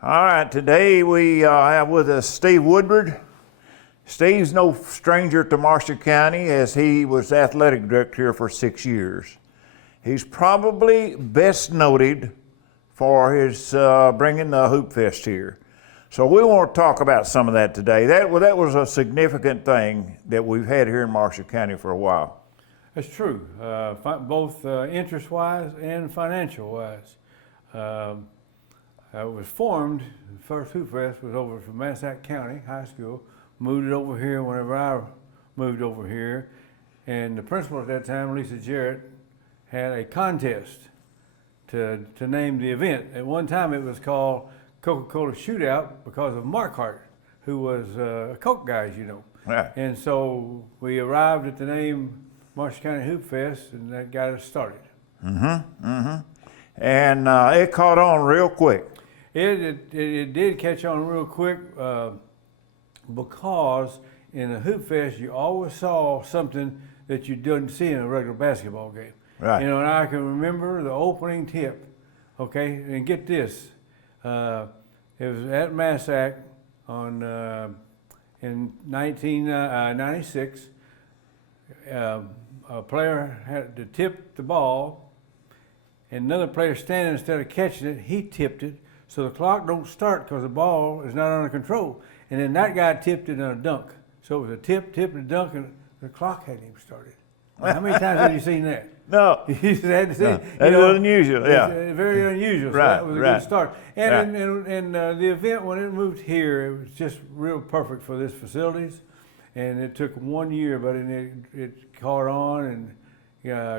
All right, today we have with us Steve Woodward. Steve's no stranger to Marshall County as he was athletic director here for 6 years. He's probably best noted for his bringing the Hoopfest here. So we want to talk about some of that today. That was a significant thing that we've had here in Marshall County for a while. That's true, both interest-wise and financial-wise. It was formed, the first Hoopfest was over from Massac County High School, moved it over here whenever I moved over here, and the principal at that time, Lisa Jarrett, had a contest to name the event. At one time it was called Coca-Cola Shootout because of Mark Hart, who was a Coke guy, as you know. Right. And so we arrived at the name Marshall County Hoopfest, and that got us started. And it caught on real quick. It did catch on real quick because in a Hoopfest you always saw something that you didn't see in a regular basketball game. Right. You know, and I can remember the opening tip. Okay, and get this, it was at Massac in 1996. A player had to tip the ball, and another player standing instead of catching it, he tipped it. So the clock don't start because the ball is not under control. And then that guy tipped it in a dunk. So it was a tip, and a dunk, and the clock hadn't even started. Now, how many times have you seen that? No. You just had to see. No. That's unusual, yeah. It's very unusual. So Right, that was a right. good start. And the event, when it moved here, it was just real perfect for this facilities. And it took 1 year, but it caught on and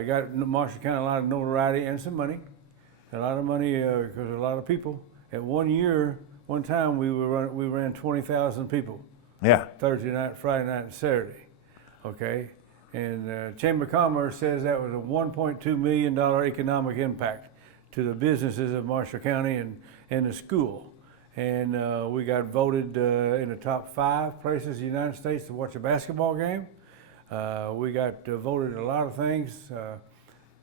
got Marshall County a lot of notoriety and some money. A lot of money because a lot of people. At 1 year, one time we ran 20,000 people. Yeah. Thursday night, Friday night, and Saturday. Okay. And Chamber of Commerce says that was a $1.2 million economic impact to the businesses of Marshall County and the school. And we got voted in the top 5 places in the United States to watch a basketball game. We got voted a lot of things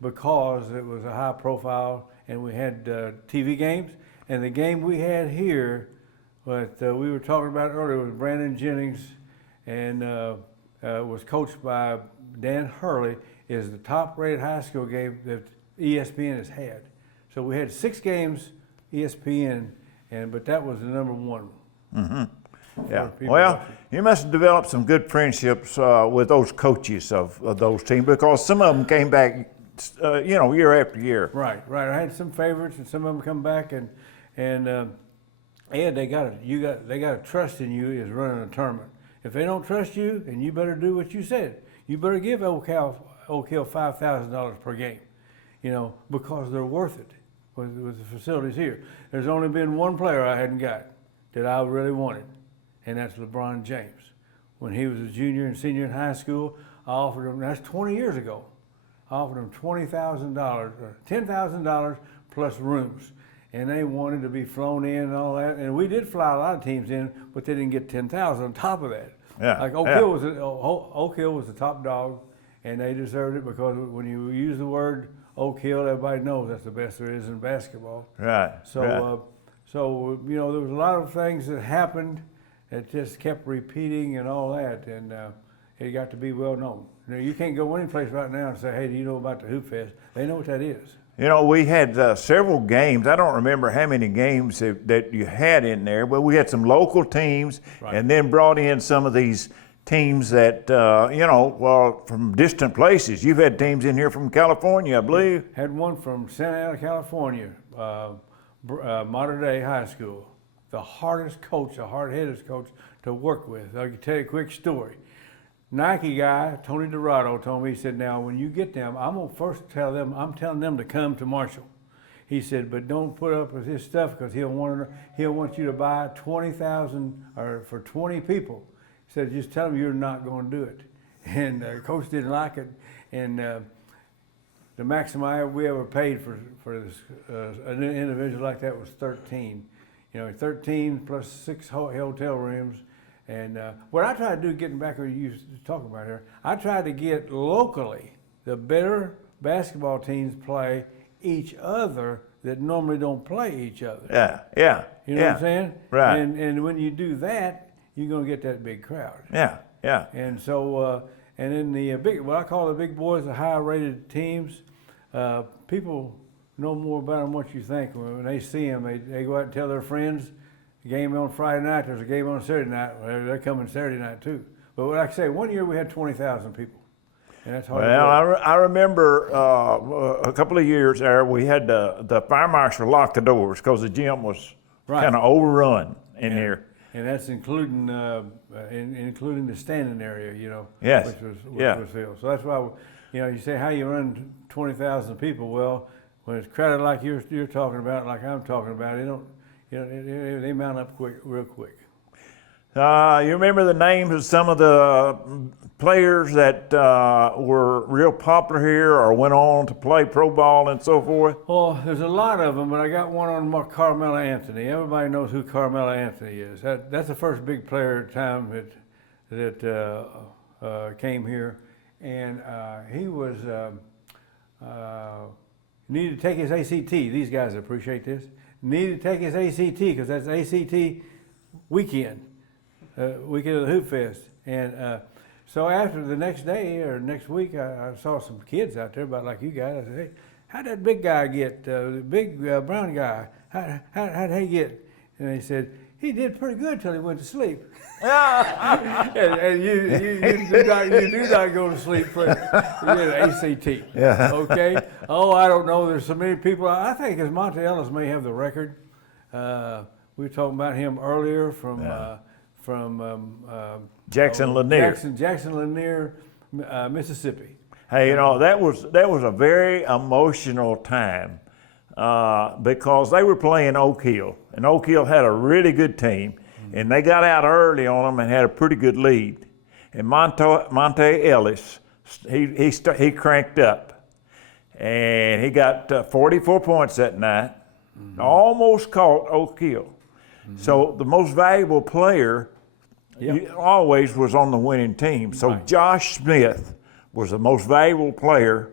because it was a high profile, and we had TV games. And the game we had here, what we were talking about earlier, was Brandon Jennings, and was coached by Dan Hurley, is the top-rated high school game that ESPN has had. So we had 6 games, ESPN, but that was the number one. Yeah. Well, you must have developed some good friendships with those coaches of those teams, because some of them came back, year after year. Right. I had some favorites, and some of them come back, and they got to trust in you as running a tournament. If they don't trust you, then you better do what you said. You better give Oak Hill $5,000 per game, because they're worth it with the facilities here. There's only been one player I hadn't got that I really wanted, and that's LeBron James. When he was a junior and senior in high school, I offered him, that's 20 years ago, I offered him $20,000 or $10,000 plus rooms. And they wanted to be flown in and all that. And we did fly a lot of teams in, but they didn't get 10,000 on top of that. Yeah. Like Oak Hill was the top dog, and they deserved it because when you use the word Oak Hill, everybody knows that's the best there is in basketball. Right. So, there was a lot of things that happened that just kept repeating and all that, and it got to be well known. You can't go any place right now and say, "Hey, do you know about the Hoopfest?" They know what that is. We had several games. I don't remember how many games that you had in there, but we had some local teams, right, and then brought in some of these teams that, from distant places. You've had teams in here from California, I believe. Had one from Santa Ana, California, Modern Day High School. The hardest coach, the hard-headed coach to work with. I can tell you a quick story. Nike guy, Tony Dorado, told me, he said, now when you get them, I'm going to first I'm telling them to come to Marshall. He said, but don't put up with his stuff because he'll want you to buy 20,000 or for 20 people. He said, just tell them you're not going to do it. And coach didn't like it. And the maximum we ever paid for this, an individual like that was 13. 13 plus 6 hotel rooms. And what I tried to do, getting back to what you used to talk about here, I tried to get locally the better basketball teams play each other that normally don't play each other. Yeah, yeah. You know yeah. what I'm saying? Right. And when you do that, you're gonna get that big crowd. Yeah, yeah. And so, and in the what I call the big boys, the high-rated teams, people know more about them than what you think. When they see them, they go out and tell their friends, the game on Friday night, there's a game on Saturday night. Well, they're coming Saturday night too. But like I say, one year we had 20,000 people. And that's hard Well, I remember a couple of years there, we had the fire marshal lock the doors because the gym was kind of overrun in here. And that's including including the standing area, you know, Yes. which was filled. So that's why, you know, you say how you run 20,000 people. Well, when it's crowded like you're talking about, like I'm talking about, they mount up real quick. You remember the names of some of the players that were real popular here or went on to play pro ball and so forth? Well, there's a lot of them, but I got one on Carmelo Anthony. Everybody knows who Carmelo Anthony is. That's the first big player at the time that came here, and he was needed to take his ACT. These guys appreciate this. Needed to take his ACT because that's ACT weekend. Weekend of the Hoopfest. And so after the next day or next week, I saw some kids out there, about like you guys. I said, hey, how'd that big guy get, the big brown guy, how'd he get? And they said, he did pretty good till he went to sleep. and you do not go to sleep for ACT. Yeah. Okay? Oh, I don't know. There's so many people. I think as Monte Ellis may have the record. We were talking about him earlier from Jackson Lanier. Jackson Lanier, Mississippi. Hey, you know, that was a very emotional time because they were playing Oak Hill, and Oak Hill had a really good team, and they got out early on them and had a pretty good lead. And Monte Ellis, he cranked up, and he got 44 points that night, almost caught Oak Hill. So the most valuable player always was on the winning team. So Josh Smith was the most valuable player,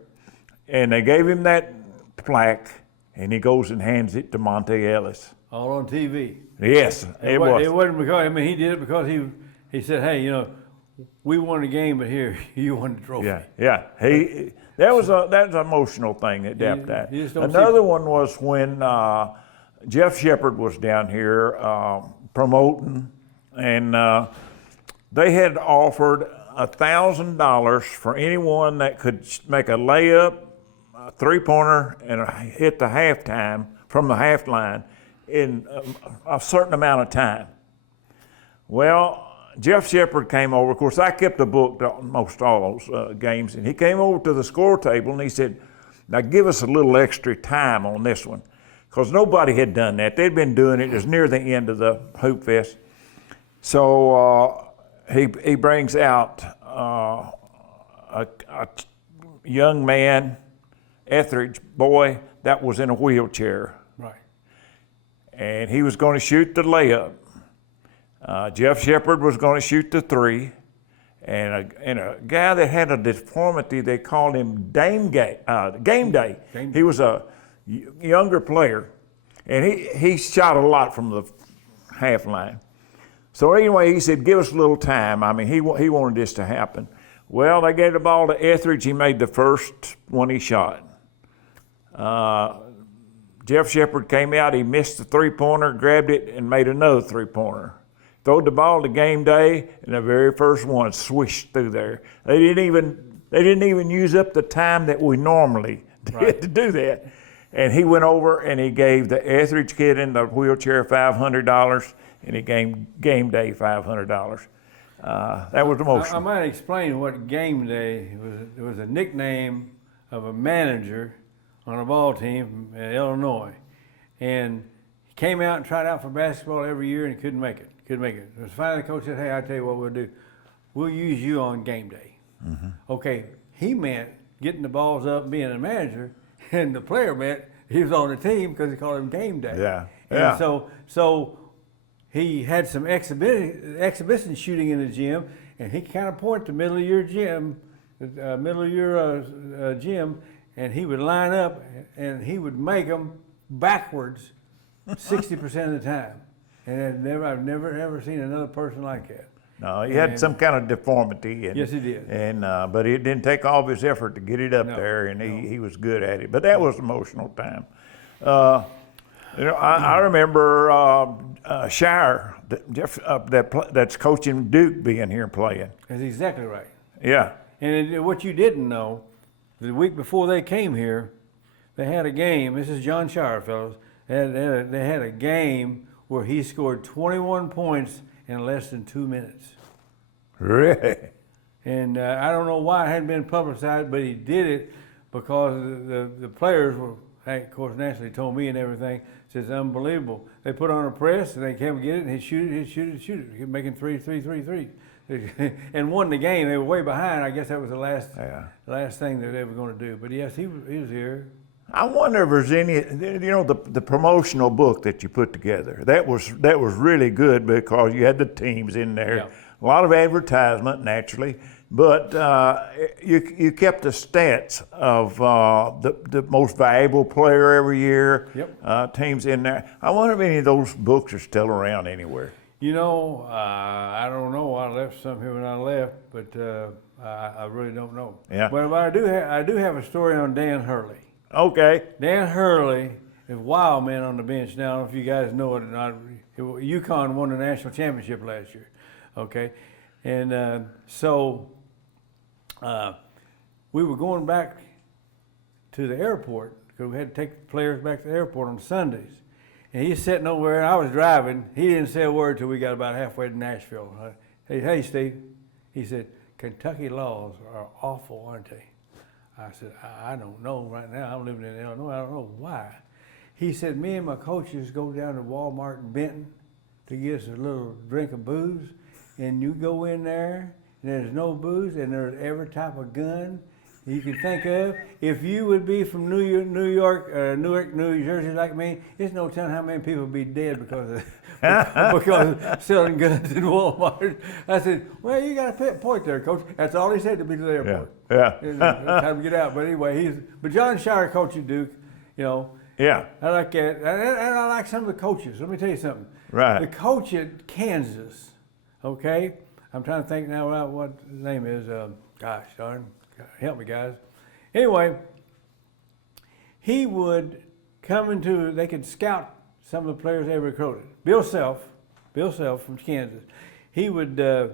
and they gave him that plaque, and he goes and hands it to Monte Ellis. All on TV. Yes, it was. It wasn't because, I mean, he did it because he said, hey, you know, we won the game, but here, you won the trophy. Yeah. That was an emotional thing that Dap that. Another one was when Jeff Shepard was down here promoting, and they had offered $1,000 for anyone that could make a layup, a three-pointer, and hit the halftime from the half line in a certain amount of time. Well, Jeff Shepard came over. Of course, I kept the book most all those games, and he came over to the score table and he said, "Now give us a little extra time on this one," because nobody had done that. They'd been doing it. It was near the end of the Hoopfest. So he brings out a young man, Etheridge boy, that was in a wheelchair. Right. And he was going to shoot the layup. Jeff Shepard was going to shoot the three. And a guy that had a deformity, they called him Game Day. He was a younger player. And he shot a lot from the half line. So anyway, he said, give us a little time. I mean, he wanted this to happen. Well, they gave the ball to Etheridge. He made the first one he shot. Jeff Shepard came out. He missed the three-pointer, grabbed it, and made another three-pointer. Throwed the ball to Game Day, and the very first one swished through there. They didn't even use up the time that we normally did to do that. And he went over and he gave the Etheridge kid in the wheelchair $500, and he gave Game Day $500. That was the most. I might explain what Game Day was. It was a nickname of a manager on a ball team in Illinois, and he came out and tried out for basketball every year and he couldn't make it. So finally the coach said, "Hey, I tell you what we'll do. We'll use you on Game Day." Mm-hmm. Okay, he meant getting the balls up, being a manager, and the player meant he was on the team because he called him Game Day. Yeah. And so he had some exhibition shooting in the gym, and he kind of pointed to middle of your gym, and he would line up, and he would make them backwards 60% of the time. And I've never ever seen another person like that. No, he had some kind of deformity. And, Yes, he did. And but it didn't take all of his effort to get it up No, there, and no. he was good at it. But that was an emotional time. I remember Shire, that's coaching Duke, being here and playing. That's exactly right. Yeah. And what you didn't know, the week before they came here, they had a game. This is John Shire, fellows. They had a game where he scored 21 points in less than 2 minutes. Really? And I don't know why it hadn't been publicized, but he did it because the players were, of course, naturally told me and everything. It's unbelievable. They put on a press and they came get it and he'd shoot it. He kept making threes. And won the game. They were way behind. I guess that was the last thing that they were going to do. But yes, he was here. I wonder if there's any, the promotional book that you put together. That was really good because you had the teams in there. Yeah. A lot of advertisement, naturally, but you kept the stats of the most valuable player every year. Yep. Teams in there. I wonder if any of those books are still around anywhere. I don't know. I left some here when I left, but I really don't know. Yeah. But I do have a story on Dan Hurley. Okay. Dan Hurley is wild man on the bench now. I don't know if you guys know it or not. UConn won the national championship last year. Okay. And so we were going back to the airport because we had to take the players back to the airport on Sundays. And he's sitting over there, and I was driving. He didn't say a word till we got about halfway to Nashville. Hey, Steve. He said, Kentucky laws are awful, aren't they? I said, I don't know right now. I'm living in Illinois. I don't know why. He said, me and my coaches go down to Walmart in Benton to get us a little drink of booze. And you go in there, and there's no booze, and there's every type of gun you can think of. If you would be from Newark, New Jersey like me, it's no telling how many people would be dead because of selling guns in Walmart. I said, well, you got a point there, Coach. That's all he said to me to the airport. Yeah. Time to get out. But anyway, but John Shire coaching Duke, Yeah. I like that. And I like some of the coaches. Let me tell you something. Right. The coach at Kansas, okay? I'm trying to think now what his name is. Gosh darn. Help me, guys. Anyway, he would come they could scout some of the players they recruited. Bill Self from Kansas. He would come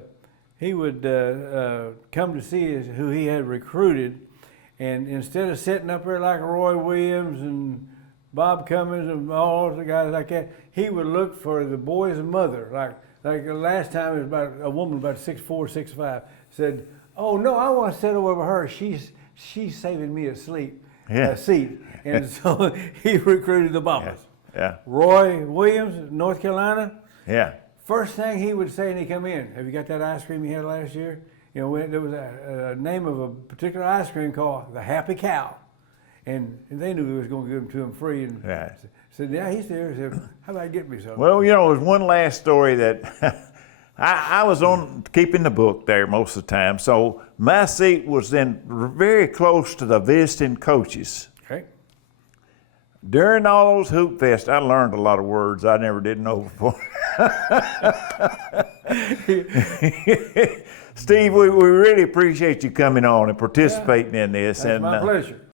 to see who he had recruited, and instead of sitting up there like Roy Williams and Bob Cummings and all the guys like that, he would look for the boy's mother. Like the last time, it was about a woman about 6'4", 6'5", said, "Oh no, I want to sit over her. She's saving me a seat." And so he recruited the Bombers. Yeah. Roy Williams, North Carolina. Yeah. First thing he would say when he come in, have you got that ice cream you had last year? There was a name of a particular ice cream called the Happy Cow. And they knew he was going to give them to him free. And said, yeah, he's there. He said, how about I get me some? Well, there's one last story that I was on keeping the book there most of the time. So my seat was then very close to the visiting coaches. Okay. During all those Hoopfest, I learned a lot of words I never did know before. Steve, we really appreciate you coming on and participating in this. That's my pleasure.